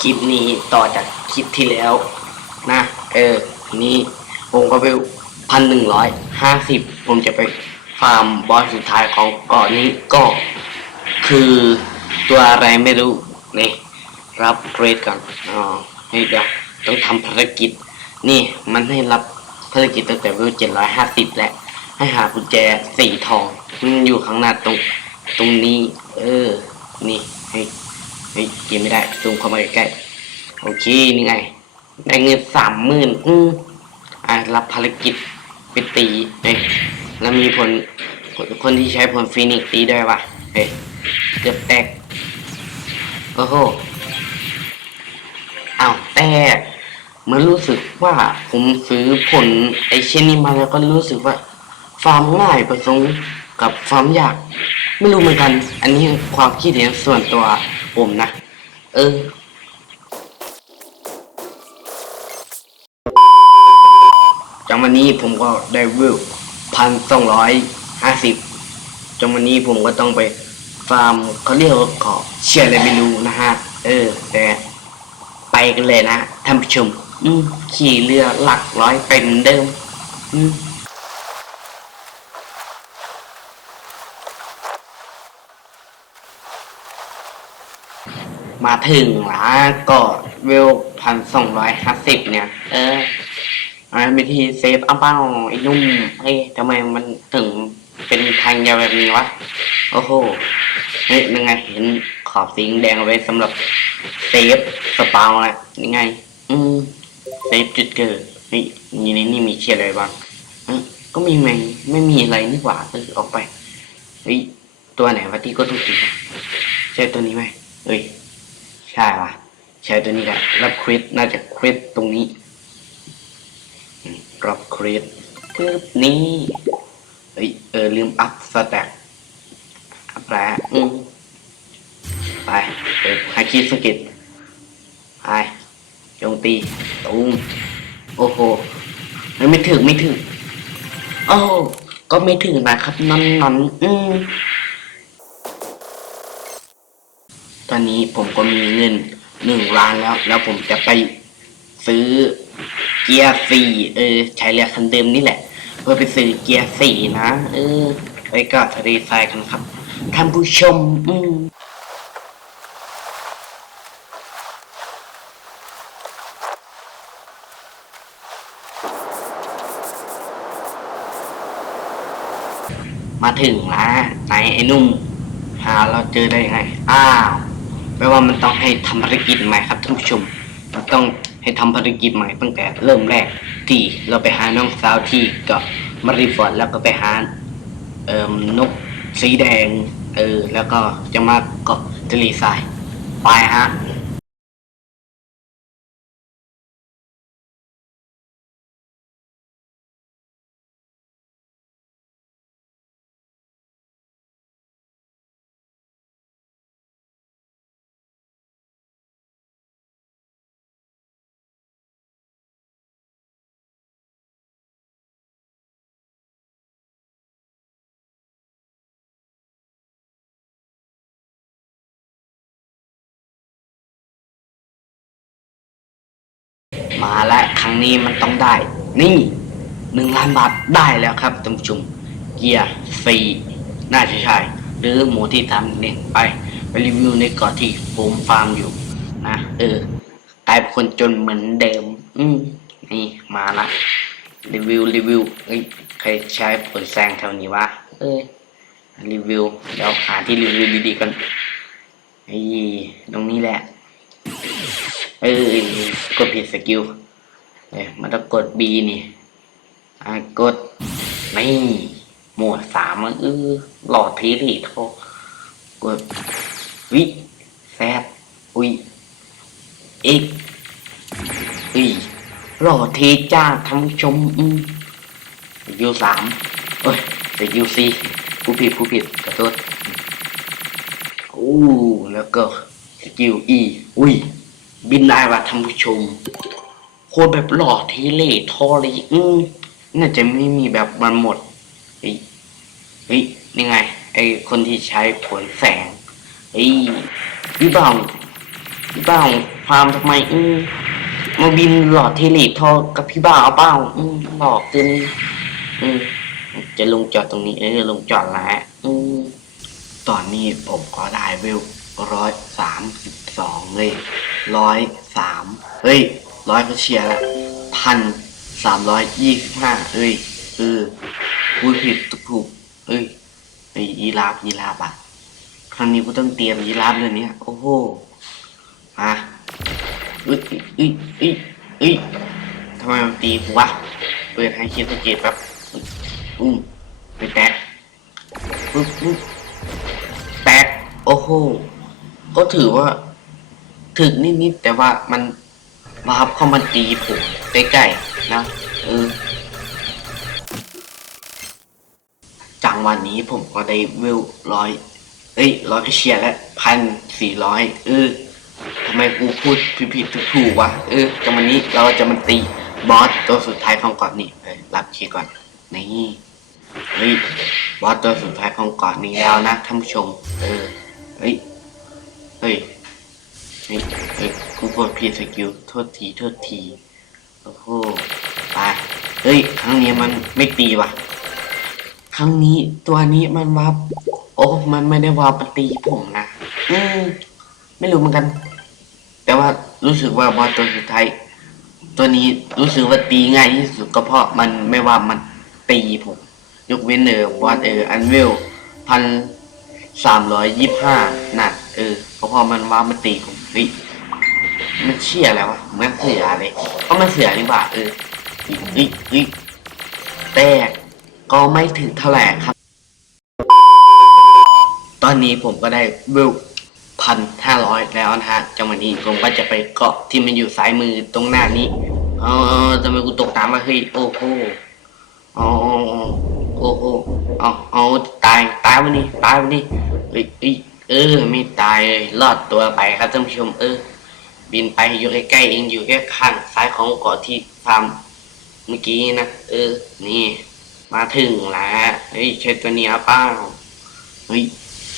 คลิปนี้ต่อจากคลิปที่แล้ว นะ เออ นี่ผมก็ไปพันหนึ่งร้อยห้าสิบผมจะไปฟาร์มบอสสุดท้ายของเกาะนี้ก็คือตัวอะไรไม่รู้ นี่ รับเกรดก่อนอ๋อนี่เดี๋ยวต้องทำภารกิจ นี่มันให้รับภารกิจตั้งแต่วิวเจ็ดร้อยห้าสิบแล้วให้หากุญแจสีทองมันอยู่ข้างหน้าตรงตรงนี้ เออ นี่ให้ ให้กินไม่ได้ซูมเข้ามาใกล้ๆโอเคนี่ไงได้เงินสามหมื่นอืมอะรับภารกิจไปตีเอ้ยแล้วมีผลคนคนที่ใช้ผลฟีนิกซ์ตีด้วยวะเฮ้ยเกือบแตกโอ้โหอ้าวแต่เมื่อรู้สึกว่าผมซื้อผลไอเช่นนี้มาแล้วก็รู้สึกว่าฟาร์มง่ายประสงค์กับฟาร์มยาก ไม่รู้เหมือนกัน อันนี้ความคิดเห็นส่วนตัว ผมนะ เออจากวันนี้ผมก็ได้วิวพันสองร้อยห้าสิบจากวันนี้ผมก็ต้องไปฟาร์มเขาเรียกว่าเกาะเชื่ออะไรไม่รู้นะฮะ เออ แต่ไปกันเลยนะท่านผู้ชมอืมขี่เรือหลักร้อยเป็นเหมือนเดิม อืม มาถึงล้วก็เวลพันสองร้อยห้าสิบเนี่ย เอออันวิธีเซฟอ้าเป้าไอ้นุ่มเฮ้ยทำไมมันถึงเป็นทางยาวแบบนี้วะ โอ้โหเฮ้ยยังไงเห็นขอบสีแดงเอาไว้สำหรับเซฟสปาวนะยังไง อืมเซฟจุดเกิดนี่นี่นี่นี่มีเชียร์อะไรบ้างอ้ยก็มีไหมไม่มีอะไรนี่หว่าเออออกไปเฮ้ยตัวไหนวะที่ก็ต้องตีใช่ตัวนี้ไหมเอ้ย ใช่ว่ะ ใช่ตัวนี้แหละรับคริสน่าจะคริสตรงนี้รับคริสคือนี้เฮ้ยเออลืมอัพสแต็กอัพแล้วอืมไปเปิดฮาคิสกิตไปโจงตีตูมโอ้โหไม่ถึงไม่ถึงโอ้ก็ไม่ถึงนะครับนั่นนั่นอืม ตอนนี้ผมก็มีเงินหนึ่งล้านแล้ว แล้วผมจะไปซื้อเกียร์สี่เออ ใช้เรือคันเดิมนี่แหละ เพื่อไปซื้อเกียร์สี่นะ เออไปก็ทะเลทรายกันครับท่านผู้ชม อืมมาถึงแล้วไหนไอ้นุ่มหาเราเจอได้ยังไง อ้าว แปลว่ามันต้องให้ทำภารกิจใหม่ครับท่านผู้ชมมันต้องให้ทำภารกิจใหม่ตั้งแต่เริ่มแรกที่เราไปหาน้องสาวที่เกาะมาริฟอร์ดแล้วก็ไปหาเอ่อนกสีแดงเออแล้วก็จะมาเกาะทะเลทรายไปฮะ มาแล้วครั้งนี้มันต้องได้ นี่หนึ่งล้านบาทได้แล้วครับท่านผู้ชมเกียร์สีน่าจะใช่ หรือหมูที่ทำเนี่ยไป ไปรีวิวในเกาะที่ผมฟาร์มอยู่นะเออกลายเป็นคนจนเหมือนเดิม อืมนี่มาละรีวิวรีวิวเอ้ยใครใช้เปิดแซงแถวนี้วะเอ้ยรีวิวเดี๋ยวหาที่รีวิวดีๆกันไอ้ตรงนี้แหละ เออกดผิดสกิลเอ้ยมันต้องกด B นี่อ่ากดนี่หมวดสามมันเออหลอดทีรีโทกดวิแซดอุ้ยอีกอุ้ยหลอดทีจ้าท่านผู้ชมอืมสกิลสามเอ้ยสกิลสี่ผู้ผิดผู้ผิดขอโทษอู้แล้วก็สกิล E อุ้ย บินได้ว่ะท่านผู้ชม โคตรแบบหล่อเทเลทอเลยอืมน่าจะไม่มีแบบมันหมดเฮ้ยเฮ้ยนี่ไง ไอคนที่ใช้ผลแสงเฮ้ยพี่เบาพี่บ้าวฟาร์มทำไมอืมมาบินหลอดเทเลทอกับพี่บ้าเอาเปล่าอืมหลอกเกินอืมจะลงจอดตรงนี้เออลงจอดแล้วอืมตอนนี้ผมก็ได้เวลร้อยสามสิบสองเลย ร้อยสามเฮ้ยร้อยก็เชียร์ละพันสามร้อยยี่สิบห้าเอ้ยเออพูดผิดถูกเอ้ยไอ้ยีราฟยีราฟอะครั้งนี้กูต้องเตรียมยีราฟเลยเนี่ยโอ้โหมาอึยอึยอึยอึยทำไมมันตีกูวะเปิดให้คิดสงเกตแป๊บอุ้มไปแตกปึ๊บปึ๊บแตกโอ้โหก็ถือว่า ถึกนิดๆแต่ว่ามันวาบเข้ามาตีผมใกล้ๆนะเออจังวันนี้ผมก็ได้เวลร้อยเอ้ยร้อยก็เชียร์แล้วพันสี่ร้อยเออทำไมกูพูดผิดๆถูกๆวะเออจังวันนี้เราจะมาตีบอสตัวสุดท้ายของก่อนนี่เอ้ยรับเชียร์ก่อนนี่เฮ้ยบอสตัวสุดท้ายของเก่อนนี้แล้วนะท่านผู้ชมเออเฮ้ยเฮ้ย เฮ้ยเฮ้ยกูกดผิดสกิลโทษทีโทษทีโอ้โหไปเฮ้ยครั้งนี้มันไม่ตีว่ะ ครั้งนี้ตัวนี้มันวับโอ้มันไม่ได้วับตีผมนะอืมไม่รู้เหมือนกัน แต่ว่ารู้สึกว่าบอสตัวสุดท้ายตัวนี้รู้สึกว่าตีง่ายที่สุดก็เพราะมันไม่ว่ามันตีผม ยกเว้นเออบอสเอออันเวลพันสามร้อยยี่ห้านัด เออก็เพราะมันว่ามันตีผมเฮ้ยมันเชี่ยแล้ววะมือนเสือเลยก็มันเสือนี่หว่าเออเฮ้ยเฮ้ยแต่ก็ไม่ถึงเท่าไหร่ครับ ตอนนี้ผมก็ได้เวลพันห้าร้อยแล้วนะฮะจังหวะนี้ผมก็จะไปเกาะที่มันอยู่ซ้ายมือตรงหน้านี้เออทำไมกูตกตามมาเฮ้ยโอ้โหอ๋อโอ้โหเอาเอาตายตายวันนี้ตายวันนี้เอ้ย เออไม่ตายลยรอดตัวไปครับท่านผู้ชม เออ บินไปอยู่ใกล้ๆเองอยู่แค่ข้างซ้ายของเกาะที่ฟาร์มเมื่อกี้นะเออ นี่ มาถึงแล้วเฮ้ยใช่ตัวนี้เอาเปล่าเฮ้ย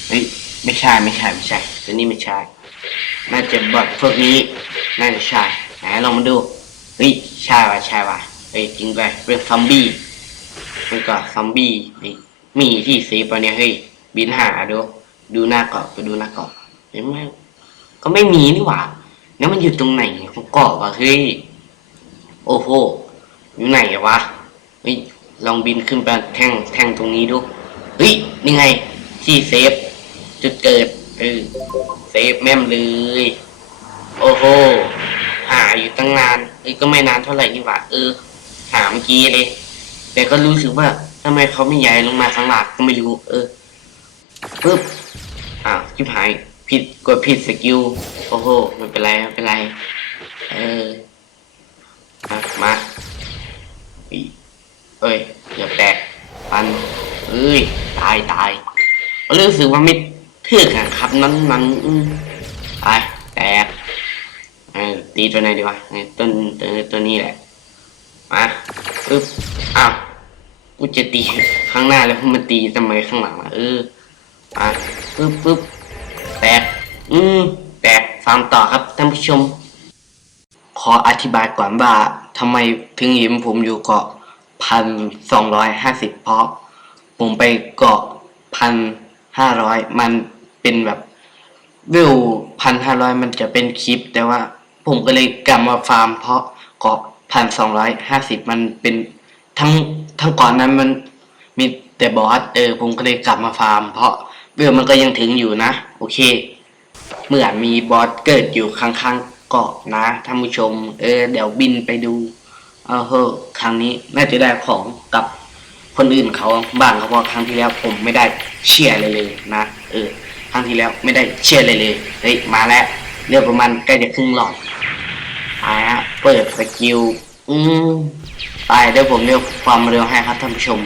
เฮ้ยไม่ใช่ไม่ใช่ไม่ใช่ ตัวนี้ไม่ใช่ น่าจะบอทพวกนี้ น่าจะใช่ไหนลองมาดูเฮ้ยใช่ว่ะใช่ว่ะเฮ้ยจริงด้วยเรื่องซอมบี้มันก็ซอมบี้นี่มีที่เซฟปะเนี่ยเฮ้ยบินหาดู ดูหน้าเกาะไปดูหน้าเกาะเห็นไหมก็ไม่มีนี่หว่าแล้วมันอยู่ตรงไหนของเกาะวะเฮ้ยโอ้โหอยู่ไหนวะเฮ้ยลองบินขึ้นไปแท่งแท่งตรงนี้ดูเฮ้ยนี่ไง ที่เซฟ จุดเกิดเออเซฟแม่มเลย โอ้โหหาอยู่ตั้งนานเอ้ยก็ไม่นานเท่าไหร่นี่หว่าเออหาเมื่อกี้เลย แต่ก็รู้สึกว่าทำไมเขาไม่ย้ายลงมาข้างหลังก็ไม่รู้ เออปึ๊บ อ้าวชิบหาย ผิดกดผิดสกิล โอ้โหไม่เป็นไรไม่เป็นไร เออมามาเอ้ยเกือบแตกปันเอ้ย ตายตายรู้สึกว่าไม่ถึกอะครับ นั้นนั้นอืมไปแตกตีตัวไหนดีวะต้นตัวตัวนี้แหละมาปึ๊บอ้าวกูจะตีข้างหน้าแล้วมันตีทำไมข้างหลังล่ะเออมา ปึ๊บปึ๊บแตก อืมแตกฟังต่อครับท่านผู้ชม ขออธิบายก่อนว่าทำไมถึงเห็นผมอยู่เกาะพันสองร้อยห้าสิบเพราะ ผมไปเกาะพันห้าร้อยมันเป็นแบบวิวพันห้าร้อยมันจะเป็นคลิป แต่ว่า ผมก็เลยกลับมาฟาร์ม เพราะเกาะพันสองร้อยห้าสิบมันเป็นทั้งทั้งก่อนนั้นมันมีแต่บอสเออผมก็เลยกลับมาฟาร์ม เพราะ วิวมันก็ยังถึงอยู่นะ โอเค เมื่อมีบอสเกิดอยู่ข้างๆเกาะนะท่านผู้ชม เออเดี๋ยวบินไปดูเออเฮอครั้งนี้น่าจะได้ของกับคนอื่นเขาบ้างเขาเพราะครั้งที่แล้วผมไม่ได้เชียร์เลยเลยนะเออครั้งที่แล้วไม่ได้เชียร์เลยเลยเฮ้ยมาแล้วเรียกประมาณใกล้จะครึ่งหลอดอ่าฮะเปิดสกิลอืมไปเดี๋ยวผมเรียกความเร็วให้ครับท่านผู้ชม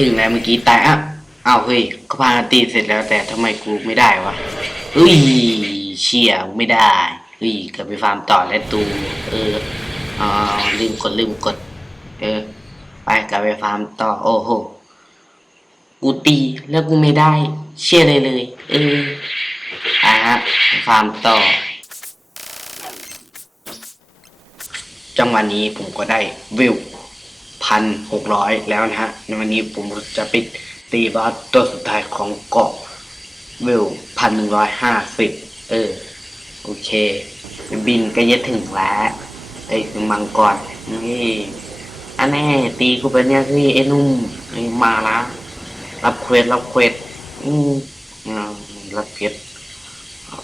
ถึงแล้วเมื่อกี้แต่อะอ้าเฮ้ยก็พาตีเสร็จแล้วแต่ทำไมกูไม่ได้วะเฮ้ยเชี่ยไม่ได้เฮ้ยกลับไปฟาร์มต่อแล้วตูเอออ๋อลืมกดลืมกด เออ ไปกลับไปฟาร์มต่อโอ้โหกูตีแล้วกูไม่ได้ เชี่ยเลยเลย เอออะฮะฟาร์มต่อ จังหวะนี้ผมก็ได้วิว พันหกร้อยแล้วนะฮะ ในวันนี้ผมจะปิดตีบอสตัวสุดท้ายของเกาะวิวพันหนึ่งร้อยห้าสิบเออ โอเค บินก็จะถึงแล้วไอ้คือมังกรนี่อันแน่ตีกูไปเนี่ยคือไอ้นุ่มไอ้มาละรับเควสรับเควสอืมรับเควส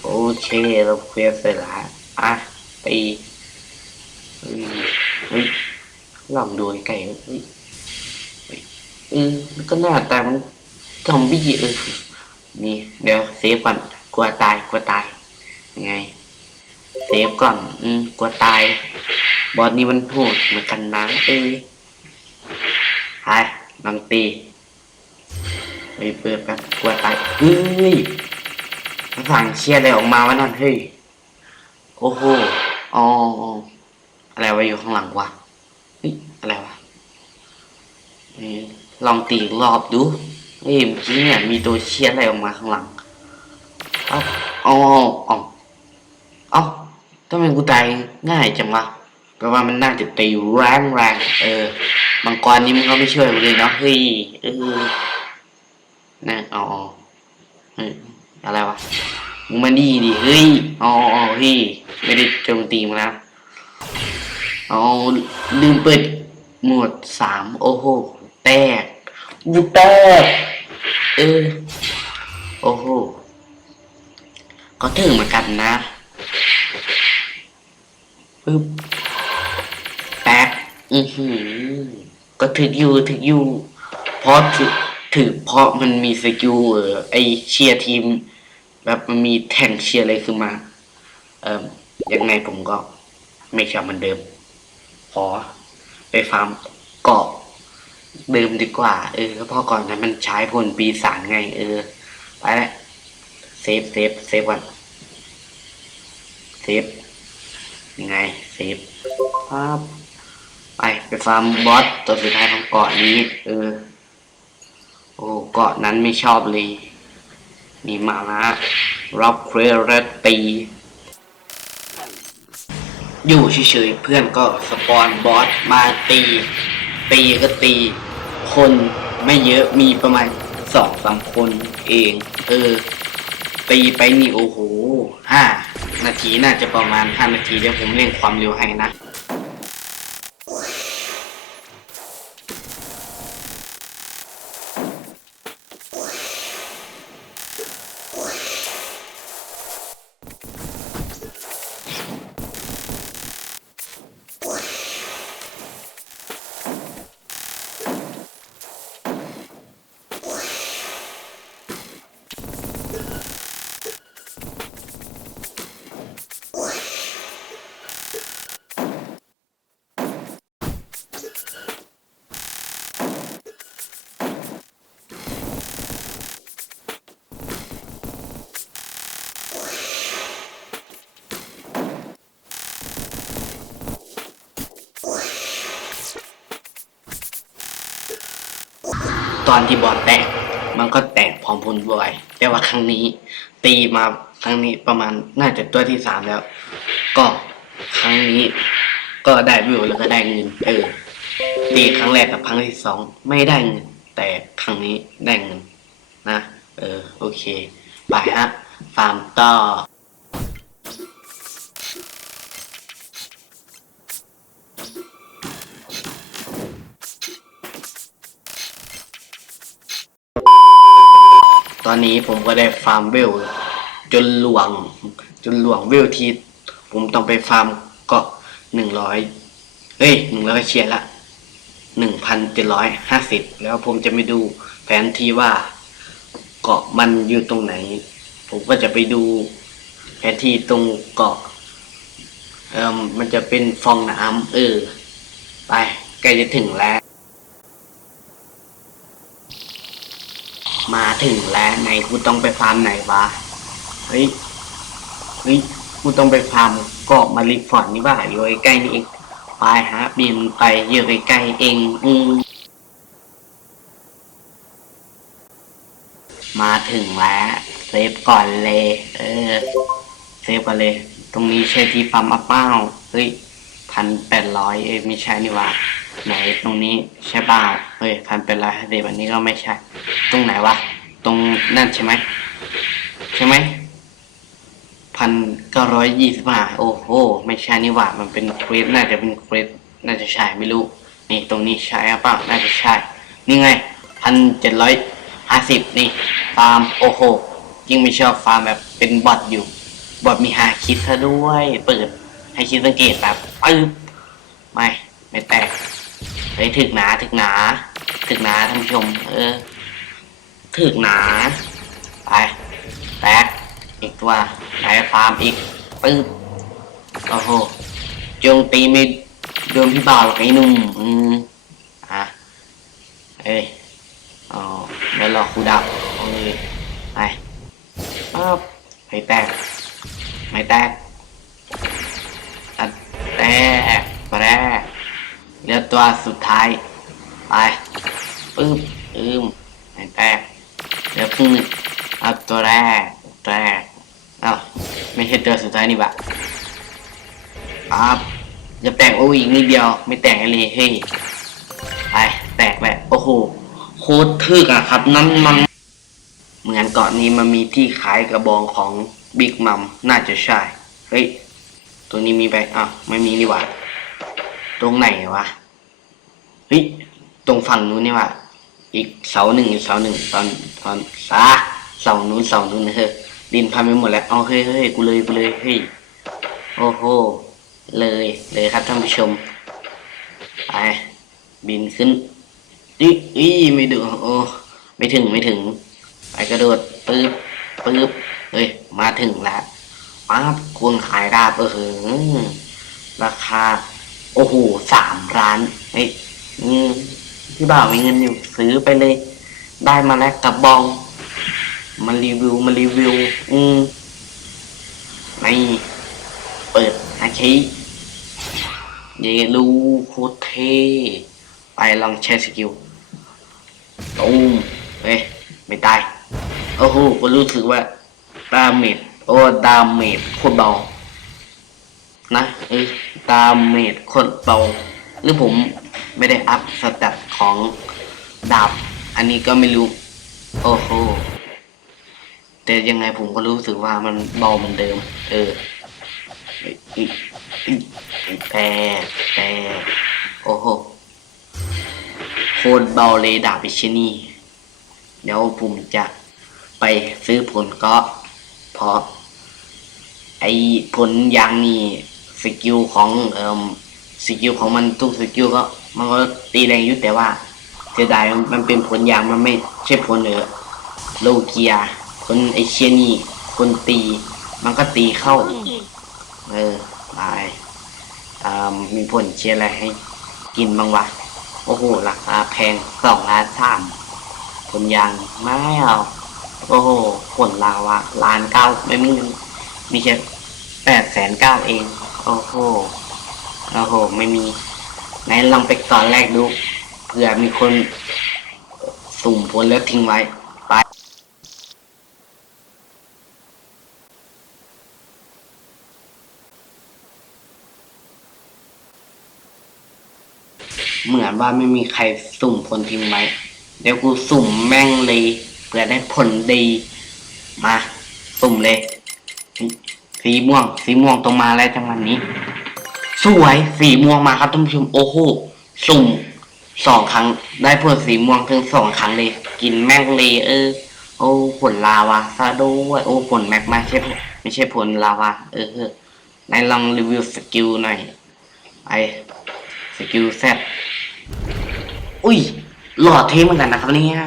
โอเค รับเควสเสร็จแล้วอะตีเฮ้ยเฮ้ย ลองดูไก่เฮ้ยเออมันก็หน้าตามันซอมบี้เออนี่ เดี๋ยวเซฟก่อนกลัวตายกลัวตายยังไง เซฟก่อน อืมกลัวตาย บอสนี่มันโหดเหมือนกันนะเอ้ยหายลองตีไปเปิดกันกลัวตายเฮ้ยฝั่งเชียร์อะไรออกมาวะนั่นเฮ้ย โอ้โห อ๋อ อะไรวะอยู่ข้างหลังวะ อะไรวะลองตีรอบดูเฮ้ยเมื่อกี้เนี่ยมีตัวเชียร์อะไรออกมาข้างหลังเอ้าเอาเอาเอาเอาทำไมกูตายง่ายจังวะแปลว่ามันน่าจะตีแรงแรงเออมังกรนี้มันก็ไม่ช่วยเลยเนาะเฮ้ยเออนะเอาเอาเฮ้ยอะไรวะมึงมาดีดิเฮ้ยอ๋ออ๋อเฮ้ยไม่ได้โจมตีมึงนะเอาลืมเปิด หมดสามโอ้โหแตกวูแตกเออโอ้โหก็ถึงเหมือนกันนะปึ๊บแตกอือหือก็ถึกอยู่ถึกอยู่เพราะถึกถึกเพราะมันมีสกิลเออไอเชียร์ทีม แบบมันมีแทงเชียร์อะไรขึ้นมา เอ่อยังไงผมก็ไม่ชอบเหมือนเดิมขอ ไปฟาร์มเกาะเดิมดีกว่า เออเพราะก่อนนั้นมันใช้ผลปีศาจไง เออ ไปแล้วเซฟเซฟเซฟก่อนเซฟยังไงเซฟครับไปไปฟาร์มบอสตัวสุดท้ายของเกาะนี้ เออ โอ้เกาะนั้นไม่ชอบเลย นี่มาละร็อกเครเรตตี อยู่เฉยๆเพื่อนก็สปอนบอสมาตี ตีก็ตี คนไม่เยอะมีประมาณสองสามคนเอง เออ ตีไปนี่โอ้โหห้านาทีน่าจะประมาณห้านาทีเดี๋ยวผมเร่งความเร็วให้นะ ตอนที่บอลแตก มันก็แตกพร้อมพลบอย แต่ว่าครั้งนี้ ตีมาครั้งนี้ประมาณน่าจะตัวที่สามแล้ว ก็ครั้งนี้ ก็ได้วิวแล้วก็ได้เงินเออตีครั้งแรกกับครั้งที่สองไม่ได้เงินแต่ครั้งนี้ได้เงินนะ เออ โอเคไปฮะฟาร์มต่อ อนนี้ผมก็ได้ฟาร์มเวล จนหลวง จนหลวงเวลทีผมต้องไปฟาร์มเกาะหนึ่งร้อยเฮ้ยหนึ่งร้อยเชียร์ละหนึ่งพันเจ็ดร้อยห้าสิบแล้วผมจะไปดูแผนที่ว่า เกาะมันอยู่ตรงไหน ผมก็จะไปดูแผนที่ตรงเกาะเออมันจะเป็นฟองน้ำเออ ไปใกล้จะถึงแล้ว มาถึงแล้วไหนกูต้องไปฟาร์มไหนวะ เฮ้ย เฮ้ย กูต้องไปฟาร์มเกาะมาริฟอร์ดนี่ว่าอยู่ใกล้นี่เองไปฮะบินไปอยู่ใกล้เอง อืมมาถึงแล้วเซฟก่อนเลย เออ เซฟก่อนเลย ตรงนี้ใช่ที่ฟาร์มอัปเป้าเฮ้ยพันแปดร้อยเอ้ไม่ใช่นี่ว่า ไหนตรงนี้ใช่ป่าเฮ้ยพันแปดร้อยห้าสิบอันนี้ก็ไม่ใช่ ตรงไหนวะ ตรงนั่นใช่ไหมใช่ไหมพันเก้าร้อยยี่สิบห้าโอ้โห ไม่ใช่นี่หว่า มันเป็นเควสน่าจะเป็นเควสน่าจะใช่ไม่รู้ นี่ตรงนี้ใช่หรือเปล่าน่าจะใช่ นี่ไงพันเจ็ดร้อยห้าสิบนี่ ฟาร์ม โอ้โห ยิ่งไม่ชอบฟาร์มแบบเป็นบอทอยู่ บอทมีหาคิดซะด้วย เปิด ให้คิดสังเกตแบบปึ๊บไม่ ไม่แตก เฮ้ยถึกหนาถึกหนาถึกหนาท่านผู้ชม เออถึกหนาไปแตกอีกตัวไหนฟาร์มอีกปึ๊บโอ้โหจงตีไม่โดนพี่บ่าวหรอกไอ้หนุ่มอืมอะเอ้ยอ๋อแล้วรอครูดับเอาเลยไปปั๊บไม่แตกไม่แตก ตัวสุดท้าย ไปปึ๊บอืมไม่แตกเหลือพึ่งหนึ่งเอาตัวแรกตัวแรกเอ้าไม่ใช่ตัวสุดท้ายนี่บะปั๊บจะแตกโอ้ยอีกนิดเดียว ไม่แตกเลยเฮ้ยไปแตกแหละโอ้โหโคตรทึกอะครับนั่นมันเหมือนเกาะนี้มันมีที่ขายกระบองของบิ๊กมัมน่าจะใช่ เฮ้ย ตัวนี้มีไปอ้าวไม่มีนี่หว่า ตรงไหนวะ เฮ้ยตรงฝั่งนู้นนี่ว่าอีกเสาหนึ่งอีกเสาหนึ่งตอนตอนซาเสานู้นเสานู้นเฮ้ยดินพันไปหมดแล้วเอาเฮ้ยเฮ้ยกูเลยกูเลยเฮ้ยโอ้โหเลยเลยครับท่านผู้ชมไปบินขึ้นอีอีไม่ดูโอ้ไม่ถึงไม่ถึงไปกระโดดปึ๊บปึ๊บเฮ้ยมาถึงแล้วปั๊บคุณขายราบเออหือราคา โอ้โหสามล้านเฮ้ย อืมพี่บ่าวมีเงินอยู่ซื้อไปเลย ได้มาแล้วกับบอง มารีวิวมารีวิว อืมไม่เปิดอาชีเยลูโคตรเทไปลองใช้สกิลตูมเฮ้ยไม่ตายโอ้โหก็รู้สึกว่าดาเมจโอ้ดาเมจโคตรเบานะเอ้ยดาเมจโคตรเบาหรือผม ไม่ได้อัพสแตทของดาบ อันนี้ก็ไม่รู้ โอ้โห แต่ยังไงผมก็รู้สึกว่ามันเบาเหมือนเดิม เออแต่แต่โอ้โหโคตรเบาเลยดาบอิชินี่ เดี๋ยวผมจะไปซื้อผลก็เพราะ ไอผลยางนี่สกิลของเอ่มสกิลของมันทุกสกิลก็ มันก็ตีแรงอยู่แต่ว่าเสียดายมันมันเป็นผลยางมันไม่ใช่ผลเออโลเกียผลไอเชียนี่คนตี มันก็ตีเข้า เออไปอ่ามีผลเชียร์อะไรให้ กินบ้างวะโอ้โหราคาแพงสองล้านสามผลยางไม่เอาโอ้โหผลลาวะล้านเก้าไม่มีเงินมีแค่แปดแสนเก้าเอง โอ้โหโอ้โห ไม่มี ไหนลองไปตอนแรกดูเผื่อมีคนสุ่มผลแล้วทิ้งไว้ไปเหมือนว่าไม่มีใครสุ่มผลทิ้งไว้ เดี๋ยวกูสุ่มแม่งเลยเผื่อได้ผลดีมา สุ่มเลย สีม่วง สีม่วงตรงมาแล้วจังหวะนี้ สวยสีม่วงมาครับท่านผู้ชมโอ้โหสุ่มสองครั้งได้ผลสีม่วงถึงสองครั้งเลย กินแมงเลยเออ โอ้ผลลาวาซะด้วยโอ้ผลแมกมาใช่ไม่ใช่ผลลาวาเออเออไหนลองรีวิวสกิลหน่อยไอสกิลแซดอุ้ยหล่อเท่เหมือนกันนะครับเนี่ย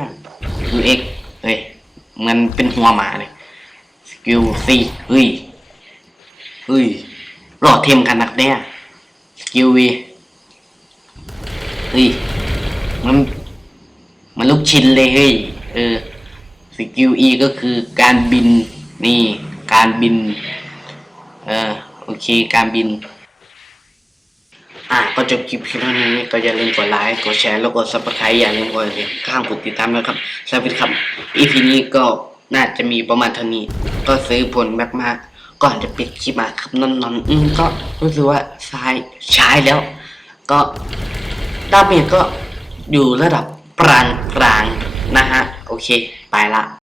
ยูเอ็กเฮ้ยมันเป็นหัวหมาเลยสกิลซีเฮ้ยเฮ้ยหล่อเท่เหมือนกันนักเนี่ย กิวีเฮ้ยมันมันลูกชิ้นเลยเฮ้ยเออสกิล E ก็คือการบินนี่การบินเออโอเคการบิน อะก็จบคลิปเพียงเท่านี้ก็อย่าลืมกดไลค์กดแชร์แล้วกดซับสไครต์อย่าลืมกดข้างกดติดตามนะครับสวัสดีครับ EP นี้ก็น่าจะมีประมาณเท่านี้ ก็ซื้อผลมากๆ ก่อนจะปิดคลิปมาครับนอนๆอืมก็รู้สึกว่าใช้ใช้แล้ว ก็ดาเมจก็อยู่ระดับปรานกลางๆนะฮะ โอเค ไปละ